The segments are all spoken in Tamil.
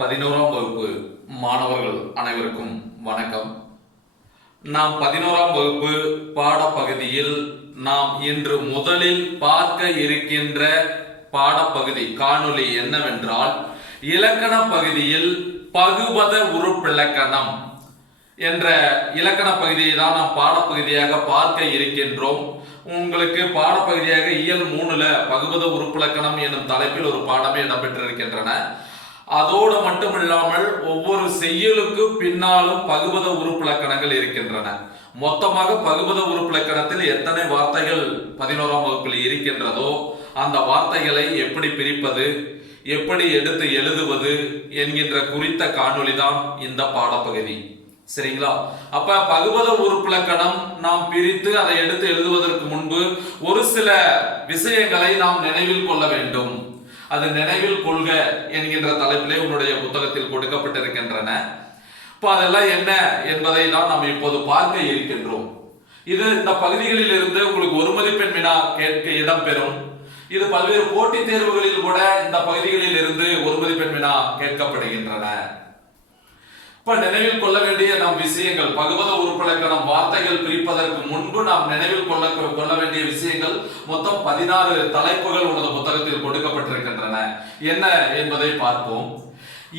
11ஆம் வகுப்பு மாணவர்கள் அனைவருக்கும் வணக்கம். நாம் 11ஆம் வகுப்பு பாடப்பகுதியில் நாம் இன்று முதலில் பார்க்க இருக்கின்ற பாடப்பகுதி காணொளி என்னவென்றால், இலக்கண பகுதியில் பகுபத உறுப்பிலக்கணம் என்ற இலக்கண பகுதியை தான் நாம் பாடப்பகுதியாக பார்க்க இருக்கின்றோம். உங்களுக்கு பாடப்பகுதியாக இயல் 3ல பகுபத உறுப்பிலக்கணம் என்னும் தலைப்பில் ஒரு பாடமே இடம்பெற்றிருக்கின்றன. அதோடு மட்டுமில்லாமல் ஒவ்வொரு செய்யுளுக்கு பின்னாலும் பகுபத உறுப்பிலக்கணங்கள் இருக்கின்றன. மொத்தமாக பகுபத உறுப்பிலக்கணத்தில் எத்தனை வார்த்தைகள் 11ஆம் வகுப்பில் இருக்கின்றதோ அந்த வார்த்தைகளை எப்படி பிரிப்பது, எப்படி எடுத்து எழுதுவது என்கின்ற குறித்த காணொளி தான் இந்த பாடப்பகுதி. சரிங்களா? அப்ப பகுபத உறுப்பிலக்கணம் நாம் பிரித்து அதை எடுத்து எழுதுவதற்கு முன்பு ஒரு சில விஷயங்களை நாம் நினைவில் கொள்ள வேண்டும். அது நினைவில் கொள்க என்கின்ற தலைப்பிலே உன்னுடைய புத்தகத்தில் கொடுக்கப்பட்டிருக்கின்றன. இப்போ அதெல்லாம் என்ன என்பதை தான் நாம் இப்போது பார்க்க இருக்கின்றோம். இது இந்த பகுதிகளில் இருந்து உங்களுக்கு ஒரு மதிப்பெண் வினா கேட்க இடம்பெறும். இது பல்வேறு போட்டித் தேர்வுகளில் கூட இந்த பகுதிகளில் இருந்து ஒரு மதிப்பெண் வினா கேட்கப்படுகின்றன. இப்ப நினைவில் கொள்ள வேண்டிய நம் விஷயங்கள், பகுபத உறுப்பிலக்கணம் வார்த்தைகள் பிரிப்பதற்கு முன்பு நாம் நினைவில் கொள்ள வேண்டிய விஷயங்கள் மொத்தம் 16 தலைப்புகள் உனது புத்தகத்தில் கொடுக்கப்பட்டிருக்கின்றன. என்ன என்பதை பார்ப்போம்.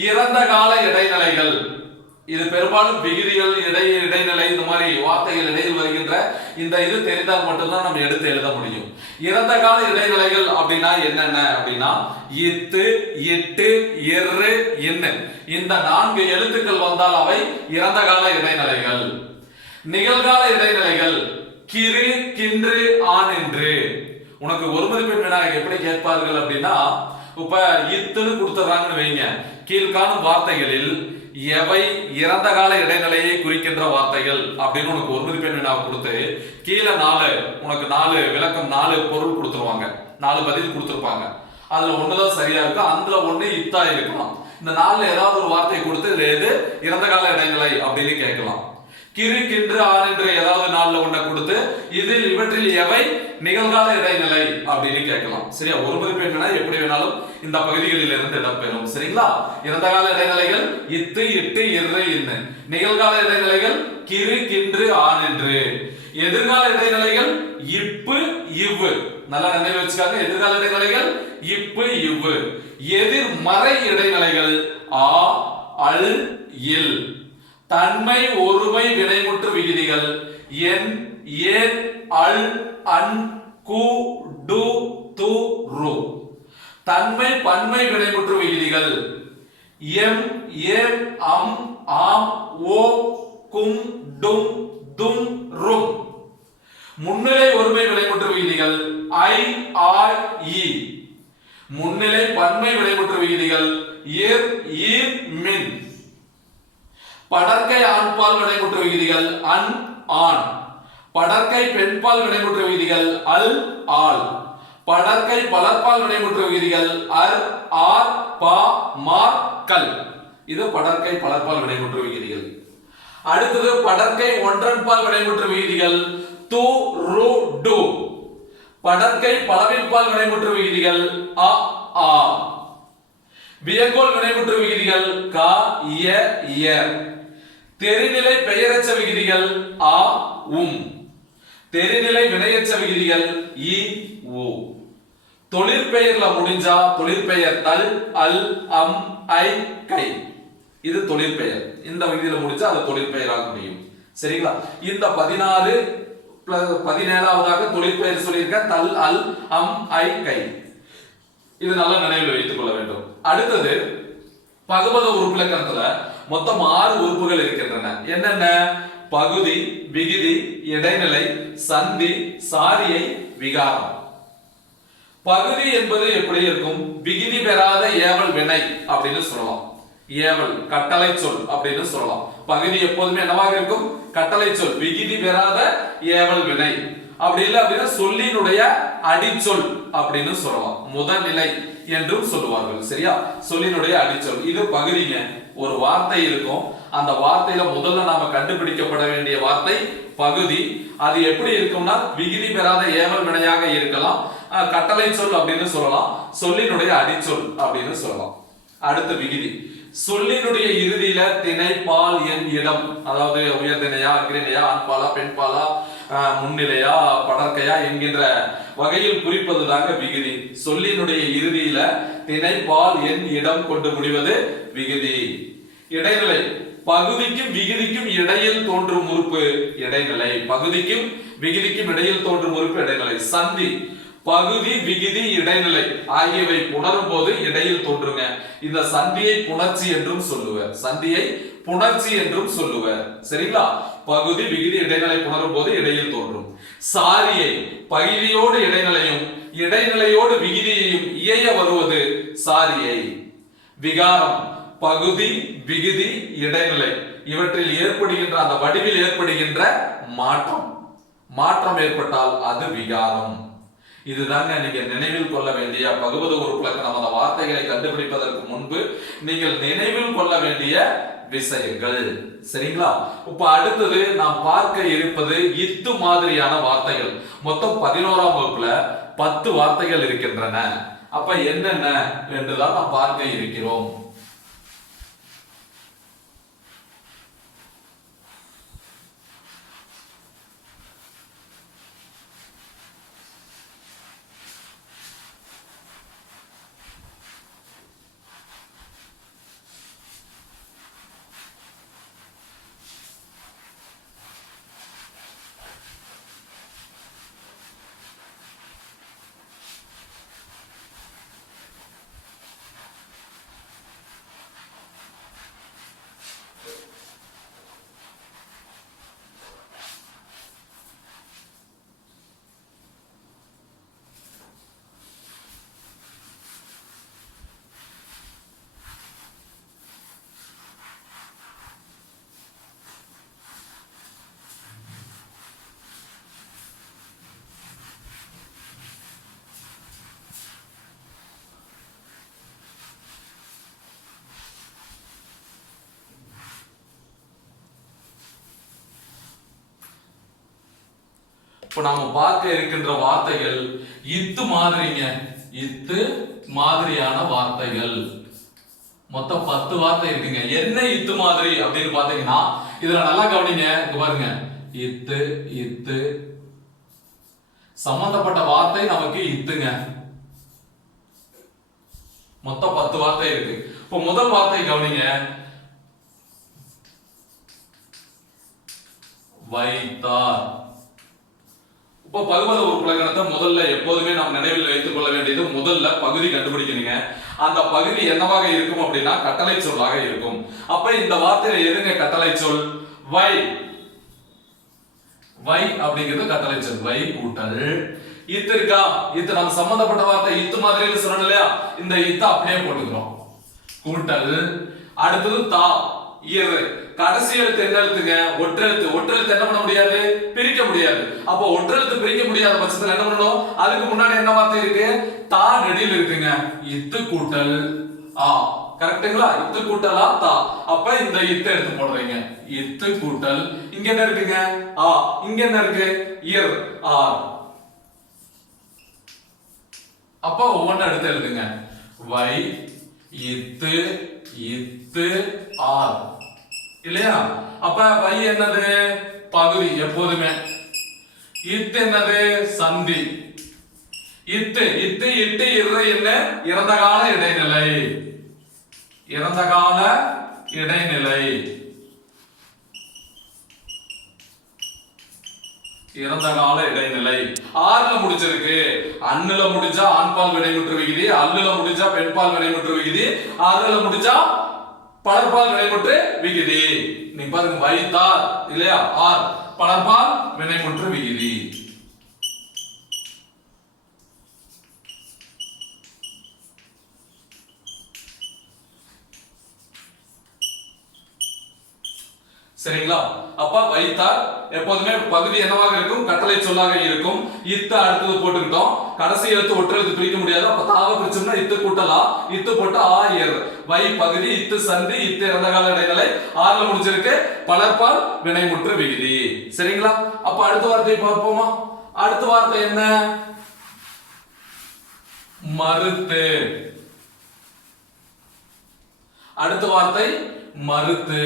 இறந்த கால இடைநிலைகள், இது பெரும்பாலும் விகுதிகள், இடைநிலை, இந்த மாதிரி வார்த்தைகள் இடையில் வருகின்ற இந்த இது தெரிந்தால் மட்டும்தான் நம்ம எடுத்து எழுத முடியும். இறந்த கால இடைநிலைகள் அப்படின்னா என்னென்ன அப்படின்னா, இத்து, இட்டு, எரு, இன்னு, இந்த 4 எழுத்துக்கள் வந்தால் அவை இறந்த கால இடைநிலைகள். நிகழ்கால இடைநிலைகள் கிரு, கின்று, ஆன் என்று. உனக்கு ஒரு மதிப்பெண் வினா எப்படி கேட்பார்கள் அப்படின்னா, இப்ப இத்துன்னு கொடுத்துறாங்கன்னு வைங்க, கீழ்காணும் வார்த்தைகளில் எவை இறந்த கால இடைநிலையை குறிக்கின்ற வார்த்தைகள் அப்படின்னு உனக்கு ஒரு மதிப்பெண் வினா கொடுத்து கீழே 4 உனக்கு 4 விளக்கம், 4 பொருள் கொடுத்துருவாங்க, 4 பதில் கொடுத்துருப்பாங்க. அதுல ஒண்ணுதான் சரியா இருக்கு, அதுல ஒண்ணு இத்தா இருக்கலாம். இந்த 4ல ஏதாவது ஒரு வார்த்தையை கொடுத்து எது இறந்த கால இடைநிலை அப்படின்னு கேட்கலாம். கிரு, கின்று, ஆன் என்று ஏதாவது 4ல ஒன்றை கொடுத்து இவற்றில் எவை நிகழ்கால இடைநிலை அப்படின்னு கேட்கலாம். சரியா? ஒரு மதிப்பெண் வினா எப்படி வேணாலும் இந்த பகுதிகளில் இருந்து இடம்பெறும். சரிங்களா? இறந்த கால இடைநிலைகள் இத்து, இட்டு, இரு, இன்னு. நிகழ்கால இடைநிலைகள் கிரு, கின்று, ஆன் என்று. எதிர்கால இடைநிலைகள் இப்பு, இவ்வு. நல்லா நினைவு வச்சுக்காங்க. எதிர்கால இடைநிலைகள் இப்பு, இவ்வு. எதிர்மறை இடைநிலைகள் ஆ, அல், இல். தன்மை, ஒருமை, வினைமுற்று விகுதிகள் என், ஏன், அல், அன், கு, டு, து, ரு. தன்மை, பன்மை, வினைமுற்று விகுதிகள் எம், ஏம், அம், ஆம், ஓ, கும், டும், தும், ரும். முன்னிலை, ஒருமை, வினைமுற்று விகுதிகள் ஐ, ஆய், ஈ. முன்னிலை, பன்மை, வினைமுற்று விகுதிகள் இர், ஈர், மின். படற்கை ஆண்பால் வினைமுற்று விகுதிகள் அன், ஆன். படற்கை பெண்பால் வினைமுற்று விகுதிகள் அல், ஆல். படற்கை பலர்பால் வினைமுற்று விகுதிகள் அர், ஆர், பா, மார், கல். இது படற்கை பலர்பால் வினைமுற்று விகுதிகள். அடுத்தது படற்கை ஒன்றன்பால் வினைமுற்று விகுதிகள் து, ரு, டு. படற்கை பலவின்பால் வினைமுற்று விகுதிகள் அ, ஆ. வியங்கோல் வினைமுற்று விகுதிகள் க, இய, இயர். தெரிநிலை பெயரச்ச விகுதிகள் ஆ, உம். தெரிநிலை வினையச்ச விகுதிகள் இ, உ. தொழிற்பெயர்ல முடிஞ்சா தொழிற்பெயர் தல், அல், அம், ஐ, கை. இது தொழிற்பெயர். இந்த விகுதியில முடிஞ்சா அது தொழிற்பெயராக முடியும். சரிங்களா? இந்த 16 17ஆவதாக தொழிற்பெயர் சொல்லியிருக்க தல், அல், அம், ஐ, கை. இது நல்ல நினைவில் வைத்துக் கொள்ள வேண்டும். அடுத்தது பகுபத உறுப்பிலக்கணத்துல மொத்தம் 6 உறுப்புகள் இருக்கின்றன. என்னென்ன? பகுதி, விகுதி, இடைநிலை, சந்தி, சாரியை, விகாரம். பகுதி என்பது எப்படி இருக்கும்? விகுதி பெறாத ஏவல் வினை அப்படின்னு சொல்லலாம். ஏவல் கட்டளை சொல் அப்படின்னு சொல்லலாம். பகுதி எப்போதுமே என்னவாக இருக்கும்? கட்டளை சொல். விகுதி பெறாத ஏவல் வினை. அப்படி இல்லை அப்படின்னா சொல்லினுடைய அடிச்சொல் அப்படின்னு சொல்லலாம். முதல்நிலை என்றும் சொல்லுவார்கள். சரியா? சொல்லினுடைய அடிச்சொல். இது பகுதிங்க. ஒரு வார்த்தை இருக்கும், அந்த வார்த்தையில முதல்ல நாம கண்டுபிடிக்கப்பட வேண்டிய வார்த்தை பகுதி. அது எப்படி இருக்கும்னா விகுதி பெறாத ஏவல் வினையாக இருக்கலாம், கட்டளை சொல் அப்படின்னு சொல்லலாம், சொல்லினுடைய அடிச்சொல் அப்படின்னு சொல்லலாம். அடுத்த விகுதி. சொல்லினுடைய இறுதியில திணை பால் எண் இடம், அதாவது உயர்திணையா அக்ரிணையா ஆண்பாலா பெண்பாலா முன்னிலையா படற்கையா என்கின்ற வகையில் குறிப்பது தாங்க விகுதி. சொல்லினுடைய இறுதியில திணை பால் எண் இடம் கொண்டு முடிவது விகுதி. இடைநிலை பகுதிக்கும் விகுதிக்கும் இடையில் தோன்றும் உறுப்பு இடைநிலை. பகுதிக்கும் விகுதிக்கும் இடையில் தோன்றும் உறுப்பு இடைநிலை. சந்தி பகுதி விகுதி இடைநிலை ஆகியவை புணரும் போது இடையில் தோன்றுங்க. இந்த சந்தியை புணர்ச்சி என்றும் சொல்லுவர். சந்தியை புணர்ச்சி என்றும் சொல்லுவர். சரிங்களா? பகுதி விகுதி இடைநிலை புணரும் போது இடையில் தோன்றும். சாரியை பகுதியோடு இடைநிலையும் இடைநிலையோடு விகுதியையும் இயைய வருவது சாரியை. விகாரம் பகுதி விகுதி இடைநிலை இவற்றில் ஏற்படுகின்ற அந்த வடிவில் ஏற்படுகின்ற மாற்றம் ஏற்பட்டால் அது விகாரம். இதுதாங்க நீங்க நினைவில் கொள்ள வேண்டிய பகுபத உறுப்புகளுக்கு நமது வார்த்தைகளை கண்டுபிடிப்பதற்கு முன்பு நீங்கள் நினைவில் கொள்ள வேண்டிய விஷயங்கள். சரிங்களா? இப்ப அடுத்தது நாம் பார்க்க இருப்பது இத்து மாதிரியான வார்த்தைகள். மொத்தம் 11ஆம் வகுப்புல 10 வார்த்தைகள் இருக்கின்றன. அப்ப என்னென்ன என்றுதான் நாம் பார்க்க இருக்கிறோம். இப்ப நாம பார்க்க இருக்கின்ற வார்த்தைகள் இத்து மாதிரிங்க. இத்து மாதிரியான வார்த்தைகள் மொத்தம் 10 வார்த்தை இருக்குங்க. என்ன இத்து மாதிரி அப்படின்னு பாத்தீங்கன்னா இதுல நல்லா கவனிங்க. இங்க பாருங்க, இத்து இத்து சம்பந்தப்பட்ட வார்த்தை நமக்கு இத்துங்க. மொத்தம் 10 வார்த்தை இருக்கு. இப்ப முதல் வார்த்தை கவனிங்க, வைத்தார். இப்போ பகுபத உறுப்புலக்கணத்தை முதல்ல எப்போதுமே நாம் நினைவில் வைத்துக் கொள்ள வேண்டியது, முதல்ல பகுதி கண்டுபிடிக்கணுங்க. அந்த பகுதி என்னவாக இருக்கும் அப்படின்னா கட்டளை சொல்லாக இருக்கும். அப்ப இந்த வார்த்தையில எதுங்க கட்டளை சொல்? வை. வை அப்படிங்கிறது கட்டளை சொல். வை கூட்டல் இத்து இருக்கா? இத்து நம்ம சம்பந்தப்பட்ட வார்த்தை இத்து மாதிரி சொல்லணும் இல்லையா? இந்த இத்து அப்படியே போட்டுக்கிறோம். கூட்டல் அடுத்தது தா இரு. கடைசி எழுத்து என்ன எழுத்துங்க? ஒற்றெழுத்து. ஒற்றெழுத்து என்ன பண்ண முடியாது? பிரிக்க முடியாது. அப்போ ஒற்றெழுத்து பிரிக்க முடியாத பட்சத்துல என்ன பண்ணணும்? அதுக்கு முன்னாடி என்ன வார்த்தை இருக்கு? தா நெடில் இருக்குங்க. இத்து கூட்டல் ஆ. கரெக்ட்டுங்களா? இத்து கூட்டலா தா. அப்ப இந்த இத்து எடுத்து போடுறீங்க. இத்து கூட்டல் இங்க என்ன இருக்குங்க? ஆ. இங்க என்ன இருக்கு? இர் ஆர். அப்ப ஒவ்வொன்றும் எடுத்து எழுதுங்க. வை இத்து இத்து ஆர் இல்லையா? அப்ப வை என்னது? பகுதி எப்போதுமே. இத்து என்னது? சந்தி. இத்து இத்து இட்டு இரு என்ன? இறந்த கால இடைநிலை. இறந்த கால இடைநிலை. இறந்த கால இடைநிலை. ஆறுல முடிச்சிருக்கு. அண்ணுல முடிச்சா ஆண்பால் வினைமுற்று விகுதி, அல்லுல முடிச்சா பெண்பால் வினைமுற்று விகுதி, ஆறுல முடிச்சா பலர்பால் வினைமுற்று விகுதி. நீ பாருங்க, வைத்தார் இல்லையா? ஆர் பலர்பால் வினைமுற்று விகுதி. சரிங்களா? அப்ப வைத்தார் எப்போதுமே பகுதி என்னவாக இருக்கும்? கட்டளை சொல்லாக இருக்கும். இத்து அடுத்தது போட்டுக்கிட்டோம். கடைசி எழுத்து ஒற்றெழுத்து பிரிக்க முடியாது. அப்ப தாவ பிரிச்சோம்னா இத்து கூட்டலா, இத்து போட்டு ஆ ஏர். வை பகுதி, இத்து சந்தி, இத்து இறந்த கால இடைநிலை, ஆறுல முடிஞ்சிருக்கு பலர்பால் வினைமுற்று விகுதி. சரிங்களா? அப்ப அடுத்த வார்த்தை பார்ப்போமா? அடுத்த வார்த்தை என்ன? மறுத்து. அடுத்த வார்த்தை மறுத்து.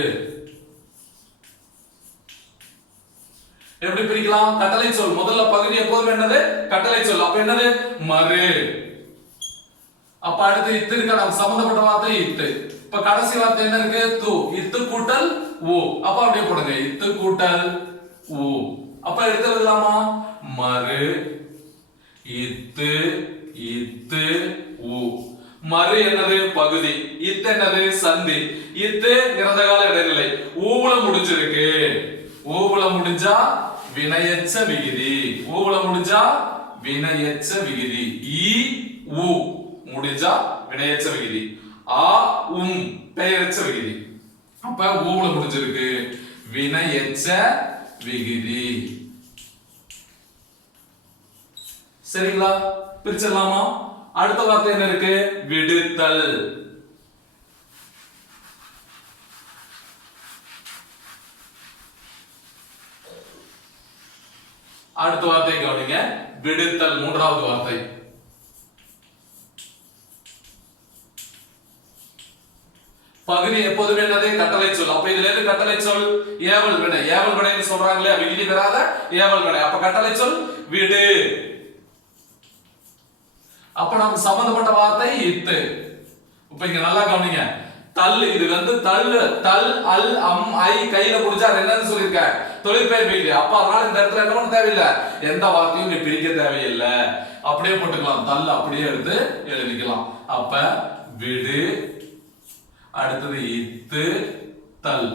எப்படி பிரிக்கலாம்? கட்டளை சொல். முதல்ல பகுதி எப்போதும் என்னது? கட்டளை சொல். அப்ப என்னது? மறு. அப்ப அடுத்து இத்து இருக்க நமக்கு சம்பந்தப்பட்ட வார்த்தை இத்து. இப்ப கடைசி வார்த்தை என்ன இருக்கு? து. இத்து கூட்டல் ஊ. அப்ப அப்படியே போடுங்க. இத்து கூட்டல் ஊ. அப்ப எடுத்து எழுதலாமா? மறு இத்து இத்து ஊ. மறு என்னது? பகுதி. இத்து என்னது? சந்தி. இத்து இறந்த கால இடைநிலை. ஊவுல முடிஞ்சிருக்கு. ஊவுல முடிஞ்சா வினையெச்ச விகுதி. ஊவுல முடிஞ்சா வினையெச்ச விகுதி. ஈ ஊ முடிஞ்சா வினையெச்ச விகுதி. ஆ உம் பெயரெச்ச விகுதி. அப்ப ஊவுல முடிஞ்சிருக்கு வினையெச்ச விகுதி. சரிங்களா? பிரிச்சிடலாமா? அடுத்த வார்த்தை என்ன இருக்கு? விடுத்தல். அடுத்த வார்த்தை கவனிங்க. விடுத்தல் மூன்றாவது வார்த்தை. பகுதி எப்போதுமே என்னது? கட்டளை சொல். அப்ப இதுல எது கட்டளை சொல்? ஏவல் வினை. ஏவல் வினைன்னு சொல்றாங்களே, விகுதி பெறாத ஏவல் வினை. அப்ப கட்டளை சொல் விடு. அப்ப நமக்கு சம்பந்தப்பட்ட வார்த்தை இத்து. இப்ப இங்க நல்லா கவனிங்க. தல். இது வந்து தல் தல் அல் அம் ஐ கையில முடிஞ்சா என்னன்னு சொல்லிருக்க? தொழிற்பெயர் விகுதி. அப்ப அதனால இந்த இடத்துல என்ன பண்ண தேவையில்லை, எந்த வார்த்தையும் நீ பிரிக்க தேவையில்லை. அப்படியே போட்டுக்கலாம். தல் அப்படியே எடுத்து எழுதிக்கலாம். அப்ப விடு, அடுத்தது இத்து தல்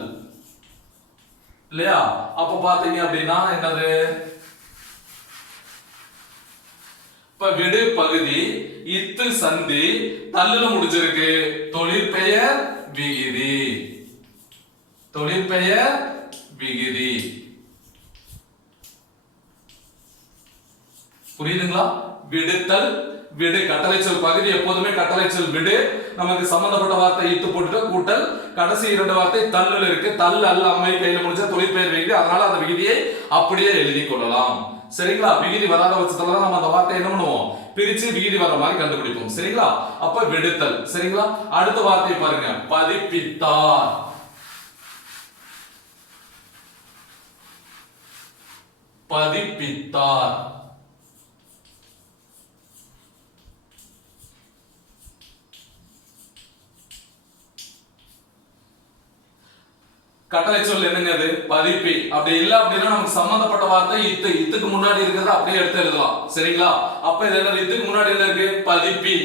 இல்லையா? அப்ப பாத்தீங்க அப்படின்னா என்னது? இப்ப விடு பகுதி, இத்து சந்தி, தல்லுல முடிஞ்சிருக்கு தொழிற்பெயர் விகுதி. தொழிற்பெயர் விகுதி. புரியுதுங்களா? விடுத்தல் விடு கட்டளை சொல். பகுதி எப்போதுமே கட்டளை சொல் விடு. நமக்கு சம்பந்தப்பட்ட வார்த்தை இத்து போட்டுட்டு கூட்டல், கடைசி இரண்டு வார்த்தை தல்லுல இருக்கு. தல் அல்ல அம்மை கையில முடிஞ்ச தொழிற்பெயர் விகுதி. அதனால அந்த விகுதியை அப்படியே எழுதி கொள்ளலாம். சரிங்களா? விகுதி வராத பட்சத்துல தான் நம்ம அந்த வார்த்தை என்ன பண்ணுவோம்? பிரிச்சு விகுதி வர மாதிரி கண்டுபிடிப்போம். சரிங்களா? அப்ப விடுத்தல். சரிங்களா? அடுத்த வார்த்தை பாருங்க. பதிப்பித்தார். பதிப்பித்தார். கட்டளை சொல் என்னங்க? அது பதிப்பி. அப்படி இல்ல அப்படின்னா நமக்கு சம்பந்தப்பட்ட வார்த்தை இத்து. இத்துக்கு முன்னாடி இருக்கிறத அப்படியே எடுத்து எழுதலாம். சரிங்களா? அப்ப இது என்ன? இத்துக்கு முன்னாடி என்ன இருக்கு? பதிப்பி.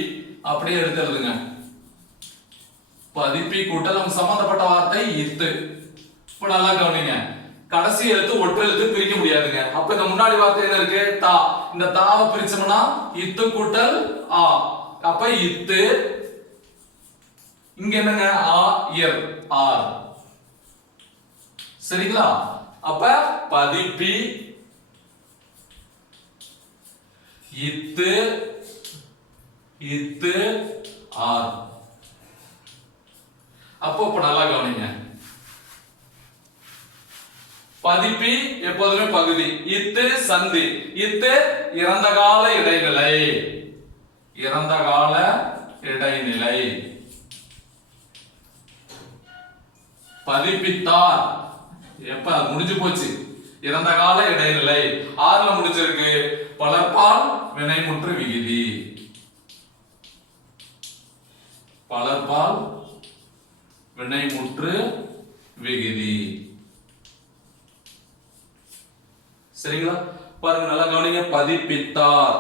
அப்படியே எடுத்து எழுதுங்க. பதிப்பி கூட்டல் நமக்கு சம்பந்தப்பட்ட வார்த்தை இத்து. இப்ப நல்லா கவனிங்க. கடைசி எழுத்து ஒற்று எழுத்து பிரிக்க முடியாதுங்க. அப்ப இந்த முன்னாடி வார்த்தை என்ன இருக்கு? தா. இந்த தாவை பிரிச்சோம்னா இத்து கூட்டல் ஆ. அப்ப இத்து. இங்க என்னங்க? ஆ இர் ஆர். சரிங்களா? அப்ப பதிப்பி இத்து இத்து ஆர். அப்போ இப்ப நல்லா கவனிங்க. பதிப்பி எப்போதுமே பகுதி. இத்து சந்தி. இத்து இறந்த கால இடைநிலை. இறந்த கால இடைநிலை. பதிப்பித்தார் எப்ப முடிஞ்சு போச்சு? இறந்த கால இடைநிலை. ஆறுல முடிச்சிருக்கு பலர்பால் வினைமுற்று விகுதி. பலர்பால் வினைமுற்று விகுதி. சரிங்களா? பாருங்க நல்லா கவனிங்க. பதிப்பித்தார்,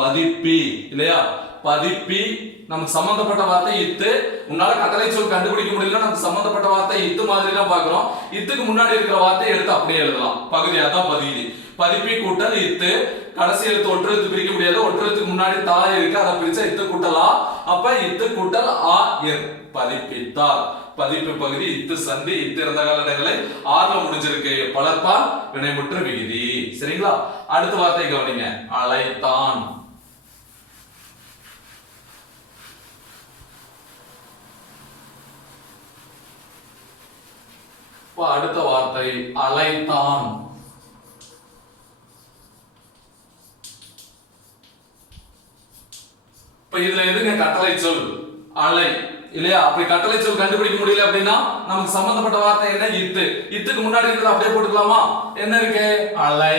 பதிப்பி இல்லையா? பதிப்பி நமக்கு சம்பந்தப்பட்ட வார்த்தை இத்து. உன்னால கட்டளை சொல் கண்டுபிடிக்க முடியல, நமக்கு சம்பந்தப்பட்ட வார்த்தை இத்து மாதிரி தான் பாக்குறோம். இத்துக்கு முன்னாடி இருக்கிற வார்த்தை எடுத்து அப்படியே எழுதலாம். பகுதி அதான் பகுதி. பதிப்பி கூட்டல் இத்து. கடைசி எழுத்து ஒற்று எழுத்து பிரிக்க முடியாது. ஒற்று எழுத்துக்கு முன்னாடி தா இருக்கு, அதை பிரிச்சா இத்து கூட்டல் ஆ. அப்ப இத்து கூட்டல் ஆ இர். பதிப்பித்தார். பதிப்பு பகுதி இத்து சந்தி. இத்து இறந்த கால இடைநிலை. ஆறுல முடிஞ்சிருக்கு பலர்பால் வினைமுற்று விகுதி. சரிங்களா? அடுத்த வார்த்தை கவனிங்க. அழைத்தான். அடுத்த வார்த்தை அழைத்தான். இப்ப இதுல எதுங்க கட்டளை சொல்? அலை. இல்லையா? அப்படி கட்டளை சொல் கண்டுபிடிக்க முடியல அப்படின்னா நமக்கு சம்பந்தப்பட்ட வார்த்தை என்ன? இத்து. இத்துக்கு முன்னாடி இருக்கிறது அப்படியே போட்டுக்கலாமா? என்ன இருக்கு? அலை.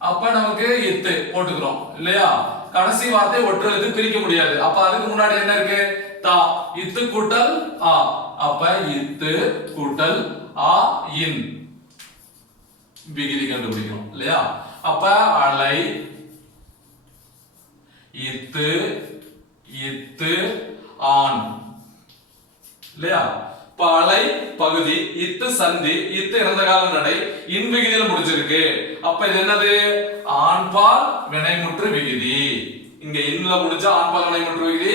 அப்ப நமக்கு இத்து போட்டுக்கிறோம் இல்லையா? கடைசி வார்த்தை ஒற்றெழுத்து பிரிக்க முடியாது. அப்ப அதுக்கு முன்னாடி என்ன இருக்கு? தா. இத்து கூட்டல் ஆ. அப்ப இத்து கூட்டல் ஆ இன் விகுதி கண்டுபிடிக்கணும் இல்லையா? அப்ப அலை இத்து இத்து ஆன் இல்லையா? அலை பகுதி இத்து சந்தி இத்து இறந்த கால நடை இன் விகுதியில முடிஞ்சிருக்கு. அப்ப இது என்னது? ஆண்பால் வினைமுற்று விகுதி. இங்க இன்னுல முடிஞ்சா ஆண்பால் வினைமுற்று விகுதி,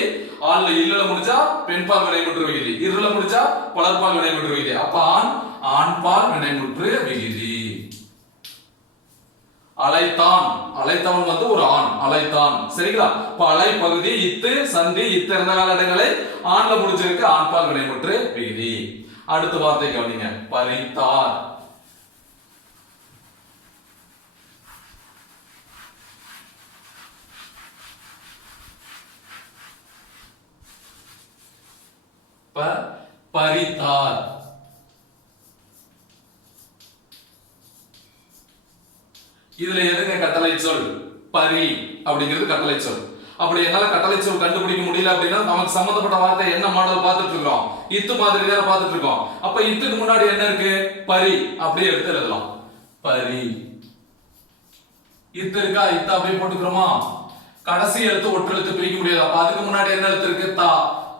ஆண்ல இல்லல முடிஞ்சா பெண்பால் வினைமுற்று விகுதி, இருல முடிஞ்சா பலர்பால் வினைமுற்று விகுதி. அப்ப ஆண்பால் வினைமுற்று விகுதி. அலைத்தான். அலைத்தவன் வந்து ஒரு ஆண். அலைத்தான். சரிங்களா? இப்ப அலை பகுதி இத்து சந்தி இத்து இறந்த கால இடங்களை ஆண்ல முடிஞ்சிருக்கு. ஆண்பால் வினைமுற்று விகுதி. அடுத்த வார்த்தை கவனிங்க. பறித்தார். பறித்தார். இதுல எதுங்க கட்டளை சொல்? பரி அப்படிங்கிறது கட்டளை சொல். அப்படி என்னால கட்டளை சொல் கண்டுபிடிக்க முடியல அப்படின்னா நமக்கு சம்பந்தப்பட்ட வார்த்தை என்ன மாடல் பார்த்துட்டு இருக்கோம்? இத்து மாதிரி தான் பார்த்துட்டு இருக்கோம். அப்ப இத்துக்கு முன்னாடி என்ன இருக்கு? பரி. அப்படியே எடுத்து எழுதலாம். பரி. இத்து இருக்கா? இத்து அப்படியே போட்டுக்கிறோமா? கடைசி எழுத்து ஒற்றெழுத்து பிரிக்க முடியாது. அப்ப அதுக்கு முன்னாடி என்ன எழுத்து இருக்கு? தா.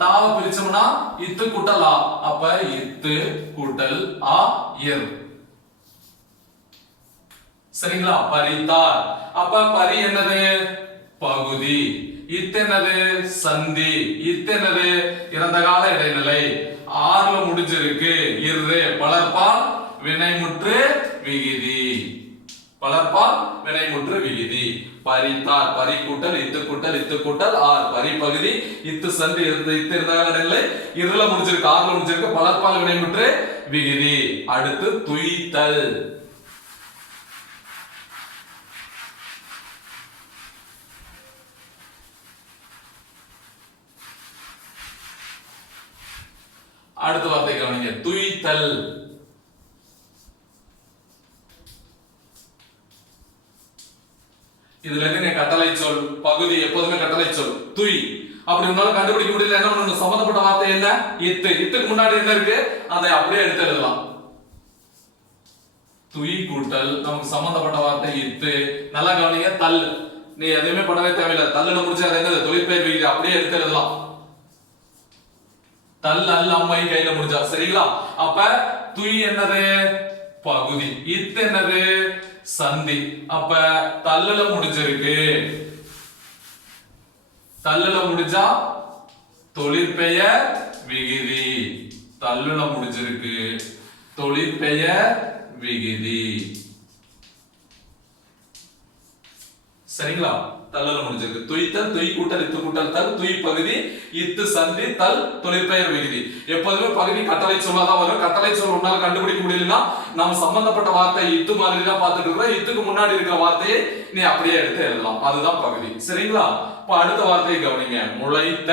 தாவை பிரிச்சோம்னா இத்து கூட்டல் ஆ. அப்ப இத்து கூட்டல் ஆ இர். சரிங்களா? பறித்தார். அப்ப பரி என்னது? பகுதி. இத்து என்னது? சந்தி. இத்து என்னது? இறந்த கால இடைநிலை. ஆறுல முடிஞ்சிருக்கு. இரு பலர்பால் வினைமுற்று விகுதி. பலர்பால் வினைமுற்று விகுதி. பறித்தார். பரி கூட்டல் இத்து கூட்டல் இத்து கூட்டல் ஆர். பரி பகுதி இத்து சந்தி இத்து இறந்த கால இடைநிலை இருல முடிஞ்சிருக்கு. ஆறுல முடிஞ்சிருக்கு. பலர்பால் வினைமுற்று விகுதி. அடுத்து துய்த்தல். அடுத்த வார்த்தை கவனிங்க. துய்த்தல். இதுல இருந்து கட்டளை சொல் பகுதி எப்போதுமே கட்டளை சொல் துய். அப்படி உன்னால கண்டுபிடிக்க முடியல என்ன பண்ணணும்? சம்பந்தப்பட்ட வார்த்தை என்ன? இத்து. இத்துக்கு முன்னாடி என்ன இருக்கு? அதை அப்படியே எடுத்து எழுதலாம். துய் கூட்டல் நமக்கு சம்பந்தப்பட்ட வார்த்தை இத்து. நல்லா கவனிங்க. தல். நீ எதையுமே பண்ணவே தேவையில்லை. தல்லுல முடிச்சு அது என்னது? தொழிற்பெயர் விகுதி. அப்படியே எடுத்து எழுதலாம். தல் அல்ல அம்மை கையில முடிஞ்சா. சரிங்களா? அப்ப துய் என்னது? பகுதி. இத்து என்னது? சந்தி. அப்ப தல்லுல முடிஞ்சிருக்கு. தல்லுல முடிஞ்சா தொழிற்பெயர் விகுதி. தல்லுல முடிஞ்சிருக்கு. தொழிற்பெயர் விகுதி. சரிங்களா? தல்லுல முடிஞ்சிருக்கு. துய்த்தல் துய் கூட்டல் இத்து கூட்டல் தல் துய் பகுதி இத்து சந்தி தல் தொழிற்பெயர் விகுதி. எப்போதுமே பகுதி கட்டளை சொல்லாதான் வரும். கட்டளை சொல் உன்னால கண்டுபிடிக்க முடியலன்னா நம்ம சம்பந்தப்பட்ட வார்த்தை இத்து மாதிரி தான் பார்த்துட்டு இருக்கோம். இத்துக்கு முன்னாடி இருக்கிற வார்த்தையை நீ அப்படியே எடுத்து எழுதலாம். அதுதான் பகுதி. சரிங்களா? இப்ப அடுத்த வார்த்தையை கவனிங்க. முளைத்த.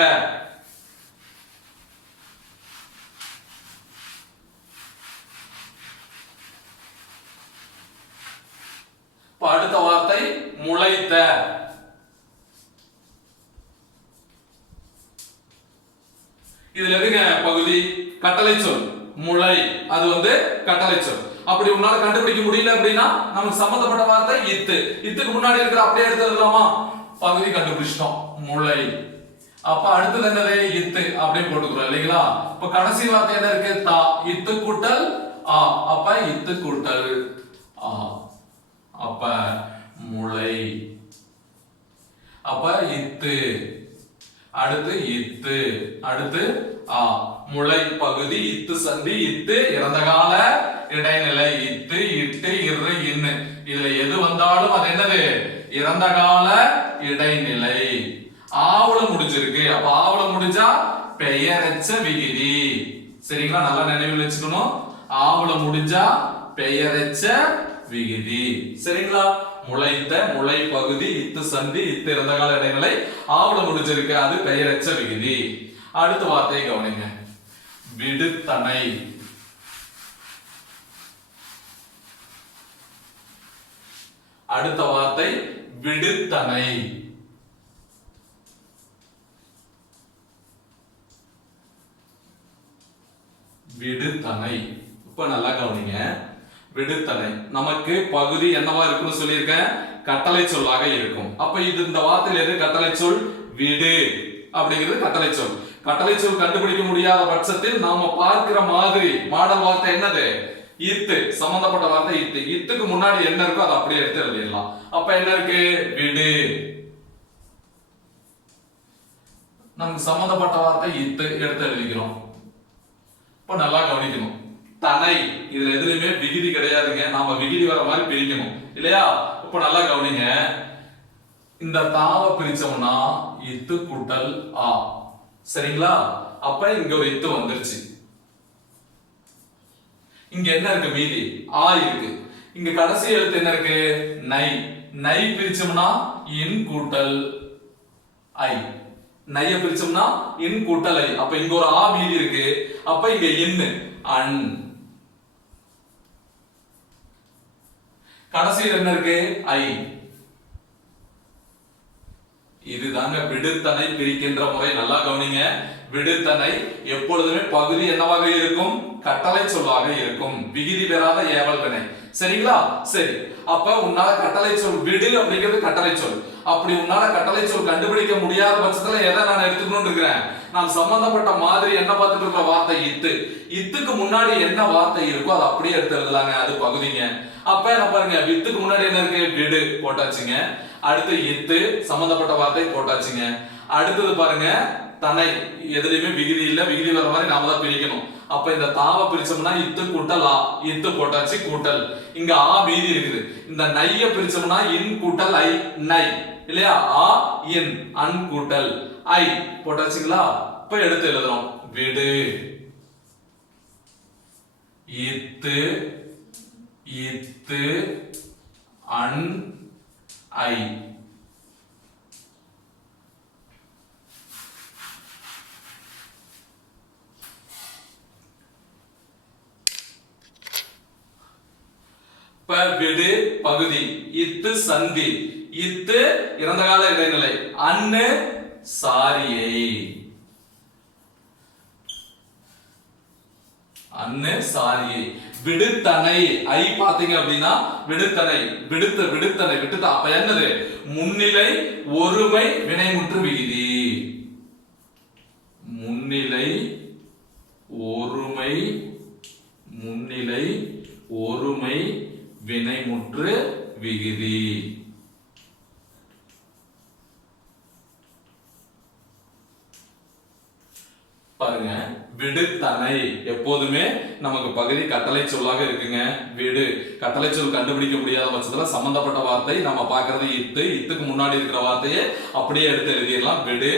அடுத்த வார்த்தை முளைத்த. இதுல எதுங்க பகுதி? கட்டளை சொல். முளை. அது வந்து கட்டளை சொல். அப்படி உன்னால கண்டுபிடிக்க முடியல அப்படின்னா நமக்கு சம்பந்தப்பட்ட வார்த்தை இத்து. இத்துக்கு முன்னாடி இருக்கிற அப்படியே எடுத்து எழுதலாமா? பகுதி கண்டுபிடிச்சிட்டோம். முளை. அப்ப அடுத்தது என்னது? இத்து அப்படியே போட்டுக்கிறோம் இல்லைங்களா? இப்ப கடைசி வார்த்தை என்ன இருக்கு? தா. இத்து கூட்டல் ஆ. அப்ப இத்து கூட்டல் ஆ. அப்ப முளை. அப்ப இத்து. அடுத்து இத்து. அடுத்து ஆ. முளை பகுதி இத்து சந்தி இத்து இறந்த கால இடைநிலை இத்து இட்டு இரு இன்னு. இதுல எது வந்தாலும் அது என்னது? இறந்த கால இடைநிலை. ஆவல முடிஞ்சிருக்கு. அப்ப ஆவல முடிஞ்சா பெயரச்ச விகுதி. சரிங்களா? நல்லா நினைவில் வச்சுக்கணும். ஆவல முடிஞ்சா பெயரச்ச விகுதி. சரிங்களா? முளைத்த முளை பகுதி இத்து சந்தி இத்து இறந்த கால இடைநிலை ஆவல முடிஞ்சிருக்கு. அது பெயரச்ச விகுதி. அடுத்த வார்த்தையை கவனிங்க. விடுத்தனை. அடுத்த வார்த்தை விடுத்தனை. விடுத்தனை. இப்ப நல்லா கவனிங்க. விடுத்தனை நமக்கு பகுதி என்னவா இருக்குன்னு சொல்லியிருக்கேன், கட்டளை சொல்லாக இருக்கும். அப்ப இது இந்த வார்த்தையில எது கட்டளை சொல்? விடு அப்படிங்கிறது கட்டளை சொல். கட்டளை சொல் கண்டுபிடிக்க முடியாத பட்சத்தில் நாம பார்க்கிற மாதிரி மாடல் வார்த்தை என்னது? இத்து. சம்பந்தப்பட்ட வார்த்தை இத்து. இத்துக்கு முன்னாடி என்ன இருக்கோ அதை அப்படியே எடுத்து எழுதிடலாம். அப்ப என்ன இருக்கு? விடு. நமக்கு சம்பந்தப்பட்ட வார்த்தை இத்து எடுத்து எழுதிக்கிறோம். இப்ப நல்லா கவனிக்கணும். தனை இதுல எதுலயுமே விகுதி கிடையாதுங்க. நாம விகுதி வர மாதிரி பிரிக்கணும் இல்லையா? இப்ப நல்லா கவனிங்க. இந்த தாவ பிரிச்சோம்னா இத்து கூட்டல் ஆ. சரிங்களா? அப்ப இங்க ஒரு இத்து வந்துருச்சு. இங்க என்ன இருக்கு? மீதி ஆ இருக்கு. இங்க கடைசி எழுத்து என்ன இருக்கு? நை. நை பிரிச்சோம்னா இன் கூட்டல் ஐ. நைய பிரிச்சோம்னா இன் கூட்டல் ஐ. அப்ப இங்க ஒரு ஆ மீதி இருக்கு. அப்ப இங்க இன்னு அன். கடைசியில் என்ன இருக்கு? ஐ. இதுதாங்க விடுத்தனை பிரிக்கின்ற முறை. நல்லா கவனிங்க. விடுத்தனை எப்பொழுதுமே பகுதி என்னவாக இருக்கும்? கட்டளை சொல்லாக இருக்கும். விகுதி பெறாத ஏவல் வினை. சரிங்களா? சரி. அப்ப உன்னால கட்டளை சொல் விடு அப்படிங்கிறது கட்டளை சொல். அப்படி உன்னால கட்டளை சொல் கண்டுபிடிக்க முடியாத பட்சத்துல எதை நான் எடுத்துக்கணும்னு இருக்கிறேன்? நாம் சம்பந்தப்பட்ட மாதிரி என்ன பார்த்துட்டு இருக்கிற வார்த்தை இத்து. இத்துக்கு முன்னாடி என்ன வார்த்தை இருக்கோ அதை அப்படியே எடுத்து எழுதலாங்க. அது பகுதிங்க. அப்ப என்ன பாருங்க, வித்துக்கு முன்னாடி என்ன இருக்கு? விடு போட்டாச்சுங்க. அடுத்து இத்து சம்பந்தப்பட்ட வார்த்தை போட்டாச்சுங்க. அடுத்தது பாருங்க தனை. எதுலையுமே விகுதி இல்ல. விகுதி வர மாதிரி நாம தான் பிரிக்கணும். அப்ப இந்த தாவ பிரிச்சோம்னா இத்து கூட்டல் ஆ. இத்து போட்டாச்சு கூட்டல். இங்க ஆ மீதி இருக்குது. இந்த நைய பிரிச்சோம்னா இன் கூட்டல் ஐ. நை இல்லையா? ஆ இன் அன் கூட்டல் ஐ போட்டாச்சுங்களா? இப்ப எடுத்து எழுதுறோம். விடு இத்து இத்து அன் ஐ. விடு பகுதி. இத்து சந்தி. இத்து இறந்த கால இடைநிலை. அன்னு சாரியை. அன்னு சாரியை. விடுத்தனை. ஐ பாத்தீங்க அப்படின்னா விடுத்தனை. விடுத்தனை விட்டுத்தா. அப்ப என்னது? முன்னிலை ஒருமை வினைமுற்று விகுதி. முன்னிலை ஒருமை. முன்னிலை ஒருமை வினைமுற்று விகுதி. பாருங்க, விடுத்தனை எப்போதுமே நமக்கு பகுதி கட்டளை சொல்லாக இருக்குங்க. விடு கட்டளை சொல் கண்டுபிடிக்க முடியாத பட்சத்துல சம்பந்தப்பட்ட வார்த்தை நம்ம பாக்குறது இத்து. இத்துக்கு முன்னாடி இருக்கிற வார்த்தையை அப்படியே எடுத்து எழுதிடலாம். விடு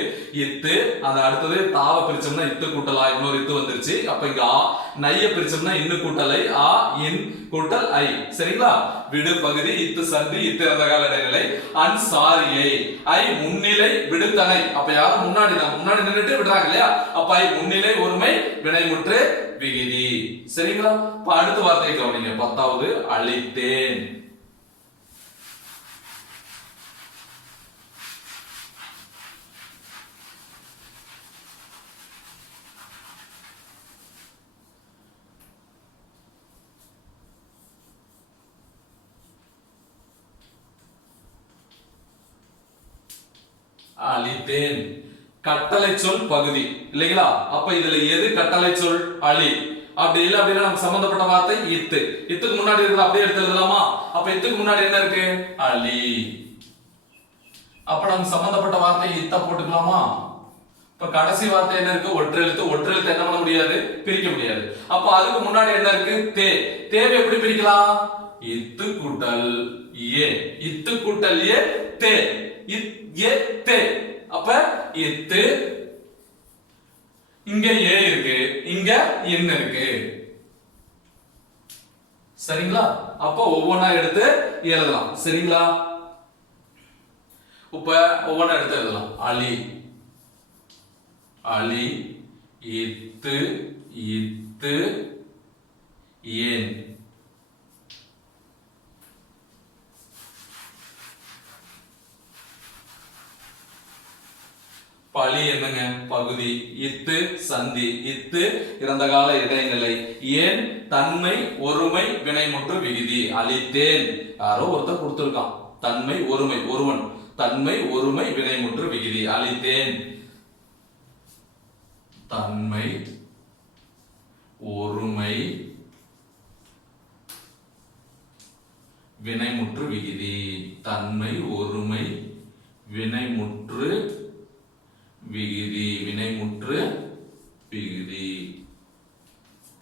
இத்து. அது அடுத்தது தாவ பிரிச்சோம்னா இத்து கூட்டல் ஆ. இன்னொரு இத்து வந்துருச்சு. அப்ப இங்க ஆ. நைய பிரிச்சோம்னா இன்னு கூட்டலை ஆ இன் கூட்டல் ஐ. சரிங்களா? விடு பகுதி. இத்து சந்தி. இத்து இறந்த கால இடைநிலை. அன் சாரியை. ஐ முன்னிலை விடுத்தனை. அப்ப யாரும் முன்னாடி நின்னுட்டு விடுறாங்க இல்லையா? அப்ப ஐ முன்னிலை ஒருமை வினைமுற்று விகுதி. சரிங்களா? இப்ப அடுத்த வார்த்தை கவனிங்க. 10வது அளித்தேன். அளித்தேன். கட்டளை சொல் பகுதி இல்லைங்களா? அப்ப இதுல எது கட்டளை சொல்? அழி. அப்படி இல்ல அப்படின்னா நமக்கு சம்பந்தப்பட்ட வார்த்தை இத்து. இத்துக்கு முன்னாடி இருக்கிற அப்படியே எடுத்து எழுதலாமா? அப்ப இத்துக்கு முன்னாடி என்ன இருக்கு? அழி. அப்ப நமக்கு சம்பந்தப்பட்ட வார்த்தை இத்த போட்டுக்கலாமா? இப்ப கடைசி வார்த்தை என்ன இருக்கு? ஒற்றெழுத்து. ஒற்றெழுத்து என்ன பண்ண முடியாது? பிரிக்க முடியாது. அப்ப அதுக்கு முன்னாடி என்ன இருக்கு? தே. தேவை எப்படி பிரிக்கலாம்? இத்து கூட்டல் ஏ. இத்து கூட்டல் ஏ தே. ஏ தே. அப்ப இத்து. இங்க ஏ இருக்கு. இங்க என்ன இருக்கு? சரிங்களா? அப்ப ஒவ்வொன்னா எடுத்து எழுதலாம். சரிங்களா? இப்ப ஒவ்வொன்னா எடுத்து எழுதலாம். அலி அலி, இத்து, இத்து, ஏன். பலி என்னங்க? பகுதி. இத்து சந்தி. இத்து இறந்த கால இடைநிலை. ஏன் தன்மை ஒருமை வினைமுற்று விகுதி. அளித்தேன் யாரோ ஒருத்தர் கொடுத்திருக்கான். தன்மை ஒருமை ஒருவன். தன்மை ஒருமை வினைமுற்று விகுதி. அளித்தேன் தன்மை ஒருமை வினைமுற்று விகுதி. தன்மை ஒருமை வினைமுற்று விகுதி. வினைமுற்று விகுதி.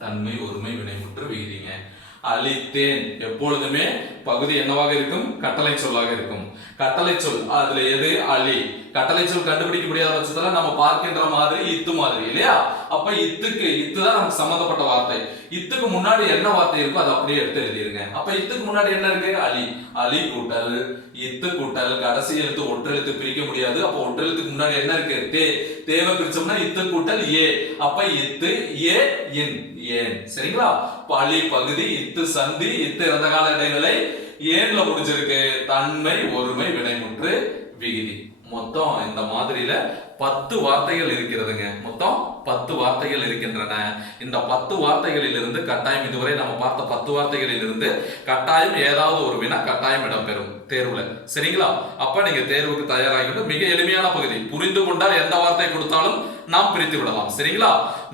தன்மை ஒருமை வினைமுற்று விகுதிங்க. அளித்தேன் எப்பொழுதுமே பகுதி என்னவாக இருக்கும்? கட்டளை சொல்லாக இருக்கும். கட்டளை சொல் அதுல எது? அலி. கட்டளை சொல் கண்டுபிடிக்க முடியாத பட்சத்துல நம்ம பார்க்கின்ற மாதிரி இத்து மாதிரி இல்லையா? அப்ப இத்துக்கு இத்துதான் நமக்கு சம்பந்தப்பட்ட வார்த்தை. இத்துக்கு முன்னாடி என்ன வார்த்தை இருக்கோ அதை அப்படியே எடுத்து எழுதிருங்க. அப்ப இத்துக்கு முன்னாடி என்ன இருக்கு? அலி. அலி கூட்டல் இத்து கூட்டல் கடைசி எழுத்து ஒற்றெழுத்து பிரிக்க முடியாது. அப்ப ஒற்றெழுத்துக்கு முன்னாடி என்ன இருக்கு? தே. தேவை பிரிச்சோம்னா இத்து கூட்டல் ஏ. அப்ப இத்து ஏ இன் ஏன். சரிங்களா? அலி பகுதி, இத்து சந்தி, இத்து இறந்த கால இடைநிலை, ஏன்ல முடிஞ்சிருக்கு. தன்மை ஒருமை வினைமுற்று விகுதி. மொத்தம் இந்த மாதிரில 10 வார்த்தைகள் இருக்கிறதுங்க. மொத்தம் 10 வார்த்தைகள் இருக்கின்றன. இந்த 10 வார்த்தைகளிலிருந்து கட்டாயம் இதுவரை நம்ம பார்த்த 10 வார்த்தைகளிலிருந்து கட்டாயம் ஏதாவது ஒரு வினா கட்டாயம் இடம்பெறும் தேர்வுல. சரிங்களா? அப்ப நீங்க தேர்வுக்கு தயாராகிட்டு மிக எளிமையான பகுதி. புரிந்து கொண்டால் எந்த வார்த்தை கொடுத்தாலும் நாம் பிரித்து விடலாம். சரிங்களா?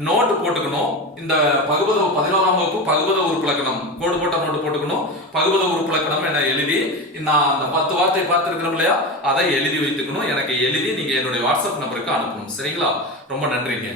நோட்டு போட்டுக்கணும். இந்த பகுபத 11ஆம் வகுப்பு பகுபத உறுப்பிலக்கணம் கோடு போட்ட நோட்டு போட்டுக்கணும். பகுபத உறுப்பிலக்கணம் என எழுதி நான் அந்த 10 வார்த்தை பார்த்திருக்கிறோம் இல்லையா, அதை எழுதி வைத்துக்கணும். எனக்கு எழுதி நீங்க என்னுடைய வாட்ஸ்அப் நம்பருக்கு அனுப்பணும். சரிங்களா? ரொம்ப நன்றிங்க.